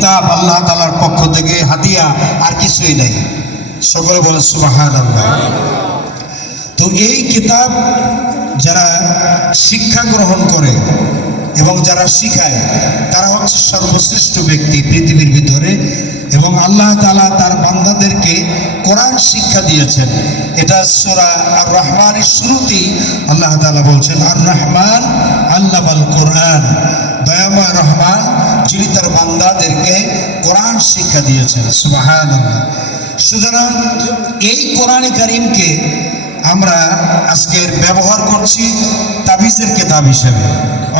কিতাব আল্লাহ তাআলার পক্ষ থেকে হাদিয়া, আর কিছুই নাই। সকলে বলে সুবহানাল্লাহ। তো এই কিতাব যারা শিক্ষা গ্রহণ করে এবং যারা শিখায় তারা হচ্ছে সর্বশ্রেষ্ঠ ব্যক্তি পৃথিবীর ভিতরে। এবং আল্লাহ তাআলা তার বান্দাদেরকে কোরআন শিক্ষা দিয়েছেন। এটা সূরা আর রহমানের শুরুতেই আল্লাহ তাআলা বলছেন, আর রহমান আল্লামাল কোরআন, দয়াময় রহমান যিনি তার বান্দাদেরকে কোরআন শিক্ষা দিয়েছেন। সুবহানাল্লাহ। সুতরাং এই কোরআনে কারীমকে আমরা আজকের ব্যবহার করছি তাবিজের কিতাব হিসেবে,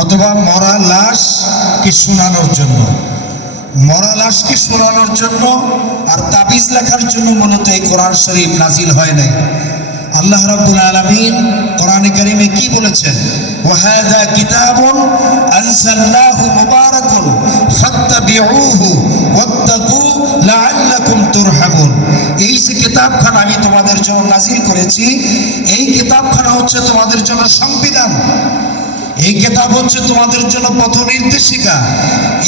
অথবা মরা লাশকে শোনানোর জন্য। মরা লাশকে শোনানোর জন্য আর তাবিজ লেখার জন্য মূলত এই কোরআন শরীফ নাজিল হয় নাই। আল্লাহ রাব্বুল আলামিন কোরআনে কারীমে কি বলেছেন? ওয়াহাযা কিতাবুন আনজালনাহু মুবারাকুন ফাত্তাবিউহু ওয়াত্তাকু লাআল্লাকুম তুরহামুন। এই যে কিতাবখানা আমি তোমাদের জন্য নাজিল করেছি, এই কিতাবখানা হচ্ছে তোমাদের জন্য সংবিধান। এই কিতাব হচ্ছে তোমাদের জন্য পথ নির্দেশিকা।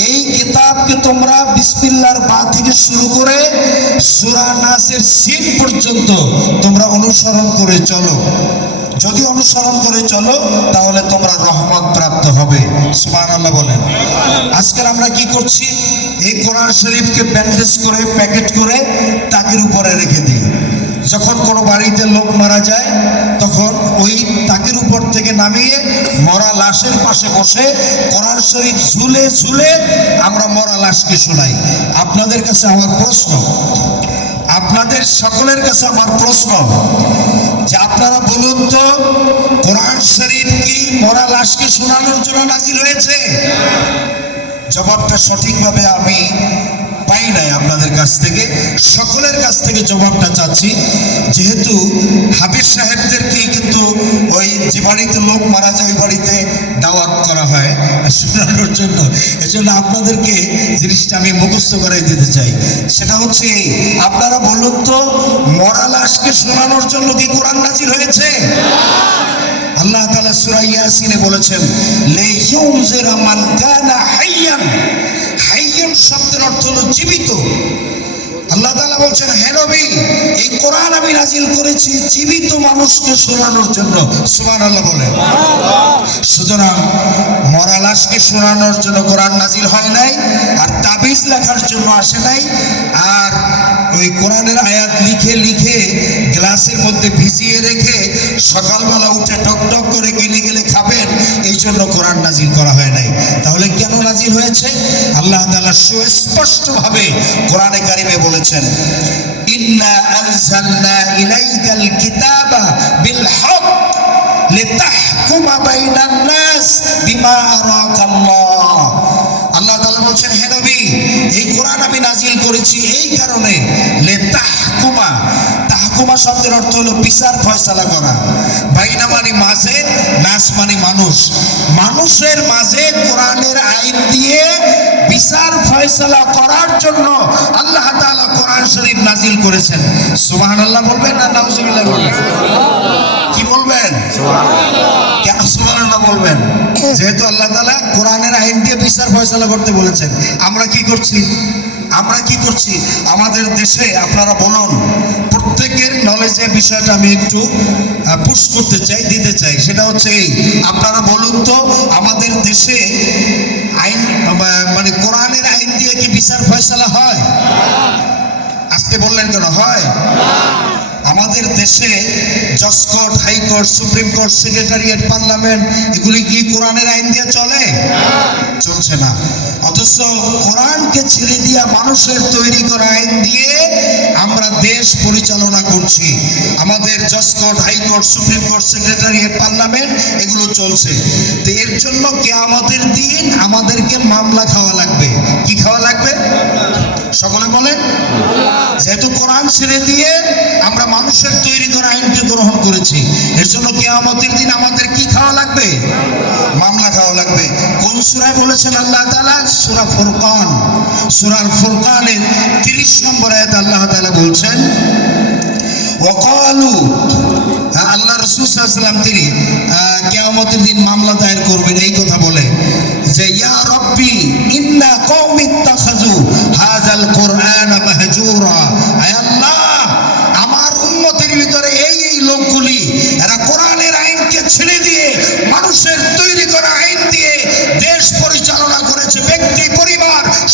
এই কিতাবকে তোমরা বিসমিল্লাহর বা থেকে শুরু করে সূরা নাসের সিন পর্যন্ত তোমরা অনুসরণ করে চলো। যদি অনুসরণ করে চলো তাহলে তোমরা রহমত প্রাপ্ত হবে। সুবহানাল্লাহ বলেন। আজকাল আমরা কি করছি? এই কোরআন শরীফকে ব্যান্ডেজ করে প্যাকেট করে তাকের উপরে রেখে দিই। যখন কোনো বাড়িতে লোক মারা যায় তখন ওই তাকের উপর থেকে নামিয়ে মরা লাশের পাশে বসে কোরআন শরীফ ঝুলে ঝুলে আমরা মরা লাশকে শোনাই। আপনাদের কাছে আমার প্রশ্ন, আপনাদের সকলের কাছে আমার প্রশ্ন, যে আপনারা বলুন তো, কোরআন শরীফ কি মরা লাশকে শোনানোর জন্য নাজিল হয়েছে? জবাবটা সঠিকভাবে আমি পাই নাই আপনাদের কাছ থেকে। সকলের কাছ থেকে জবাবটা চাচ্ছি, যেহেতু হাফিজ সাহেবদেরকেই কিন্তু ওই যে বাড়িতে লোক মারা যায় ওই বাড়িতে দাওয়াত করা হয় শোনানোর জন্য। এজন্য আপনাদেরকে জিনিসটা আমি মুখস্থ করাই দিতে চাই। সেটা হচ্ছে এই, আপনারা বলুন তো, মরা লাশকে শোনানোর জন্য কি কোরআন নাজিল হয়েছে? আল্লাহ তাআলা সূরা ইয়াসিনে বলেছেন, লিইউনজিরা মান কানা হাইয়ান। হাইয়ান শব্দের অর্থ হলো জীবিত। আল্লাহ তাআলা বলছেন, হে নবী, এই কোরআন আমি নাজিল করেছি জীবিত মানুষকে শোনানোর জন্য। সুবহানাল্লাহ বলেন। সুতরাং মরা লাশকে শোনানোর জন্য কোরআন নাজিল হয় নাই, আর তাবিজ লেখার জন্য আসে নাই। আর ওই কোরআনের আয়াত লিখে লিখে গ্লাসের মধ্যে ভিজিয়ে রেখে সকালবেলা উঠে টক টক করে গিলে গেলে খাবেন, এই জন্য কোরআন নাজিল করা হয় নাই। তাহলে কেন নাজিল হয়েছে? আল্লাহ তাআলা সুস্পষ্টভাবে কোরআনে কারিমে বলেছেন, ইন্না আনজালনা ইলাইকাল কিতাবা বিল হক লিতাহকুমা বাইনান নাস বিমা আরাকাল্লাহ। আল্লাহ তাআলা বলছেন, হে নবী, এই কোরআন আমি নাজিল করেছি এই কারণে, লিতাহকুমা, তাহকুমা শব্দের অর্থ হলো বিচার ফয়সালা করা। বাইনা মানে মাঝে, নাস মানে মানুষ। মানুষের মাঝে কোরআনের আইন দিয়ে বিচার ফয়সালা করার জন্য আল্লাহ তাআলা কোরআন শরীফ নাজিল করেছেন। সুবহানাল্লাহ বলবেন না নাউজুবিল্লাহ বলবেন? কি বলবেন? সুবহানাল্লাহ। কেন সুবহানাল্লাহ বলবেন? যেহেতু আল্লাহ তাআলা কোরআনের আইন দিয়ে বিচার ফয়সালা করতে বলেছেন। আমরা কি করছি? আমরা কি করছি আমাদের দেশে? আপনারা বলুন। প্রত্যেকের নলেজে বিষয়টা আমি একটু পুশ করতে চাই, দিতে চাই। সেটা হচ্ছে এই, আপনারা বলুন তো, আমাদের দেশে আইন মানে কোরআনের আইন দিয়ে কি বিচার ফয়সালা হয়? আজকে বললেন কেন হয়? আমাদের দেশে জজ court, high court, supreme court, secretariat, parliament, এগুলি কি কোরআনের আইন দিয়ে চলে? চলছে না। অথচ কোরআনকে ছেড়ে দিয়া মানুষের তৈরি করা আইন দিয়ে আমরা দেশ পরিচালনা করছি। আমাদের জজ court, high court, supreme court, secretariat, parliament এগুলো চলছে। তো এর জন্য কিয়ামতের দিন আমাদেরকে মামলা খাওয়া লাগবে। কি খাওয়া লাগবে? সকলে বলেন। যেহেতু কোরআন ছেড়ে দিয়ে আমরা মানুষের তৈরি করা আইনকে গ্রহণ করেছি, এর জন্য কিয়ামতের দিন আমাদের কি খাওয়া লাগবে? মামলা খাওয়া লাগবে। কোন সূরায় বলেছেন আল্লাহ তাআলা? সূরা ফুরকান। সূরা ফুরকানের 30 নম্বর আয়াতে আল্লাহ তাআলা বলছেন, ওয়াকালু, আল্লাহ রাসূল সাল্লাল্লাহু আলাইহি ওয়াসাল্লাম তিনি কিয়ামতের দিন মামলা দায়ের করবেন এই কথা বলে যে, ইয়া রাব্বি ইন্না কওমি ইত্তাখাযু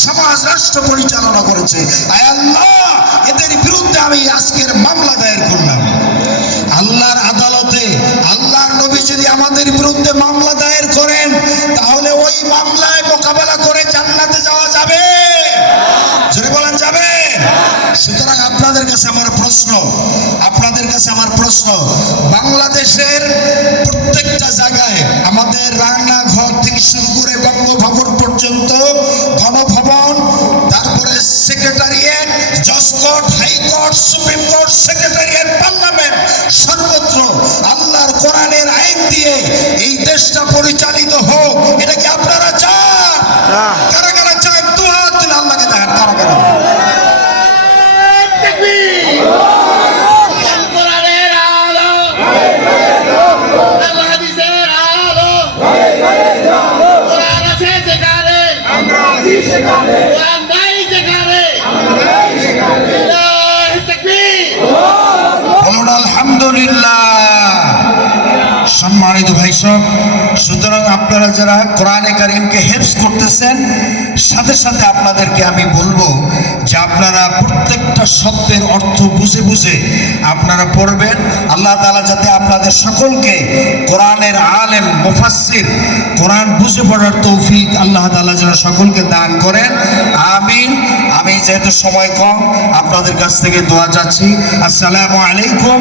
সমাজ রাষ্ট্র পরিচালনা করেছে। আয় আল্লাহ, এদের বিরুদ্ধে আমি আজকের মামলা দায়ের করলাম। আল্লাহর আদালতে আল্লাহর নবী যদি আমাদের বিরুদ্ধে মামলা দায়ের করেন, তাহলে ওই মামলায় মোকাবেলা করে জান্নাতে যাওয়া যাবে? জোরে বলেন যাবে? সুতরাং আপনাদের কাছে আমার প্রশ্ন, বাংলাদেশের প্রত্যেকটা জায়গায় আমাদের রান্নাঘর থেকে শুরু করে বঙ্গভবন পর্যন্ত, গণভবন, তারপরে সেক্রেটারিয়েট, জজ court, high court, supreme court, secretariat, parliament, সর্বত্র আল্লাহর কোরআনের আইন দিয়ে এই দেশটা পরিচালিত হোক। এটা কি আপনারা চান? কারা কারা চান? দু হাত তুলে আল্লাহকে দেখান। কারা কারা? আলহামদুলিল্লাহ। সম্মানিত ভাই সব, সুতরাং আপনারা যারা কোরআনে কারিমকে হেফজ করতেছেন, সাথে সাথে আপনাদেরকে আমি বলবো যে আপনারা প্রত্যেকটা শব্দের অর্থ বুঝে বুঝে আপনারা পড়বেন। আল্লাহ তাআলা যাতে আপনাদের সকলকে কোরআনের আলেম, মুফাসসির, কোরআন বুঝে পড়ার তৌফিক আল্লাহ তাআলা যেন সকলকে দান করেন, আমিন। আমি যেহেতু সময় কম, আপনাদের কাছ থেকে দোয়া চাচ্ছি। আসসালামু আলাইকুম।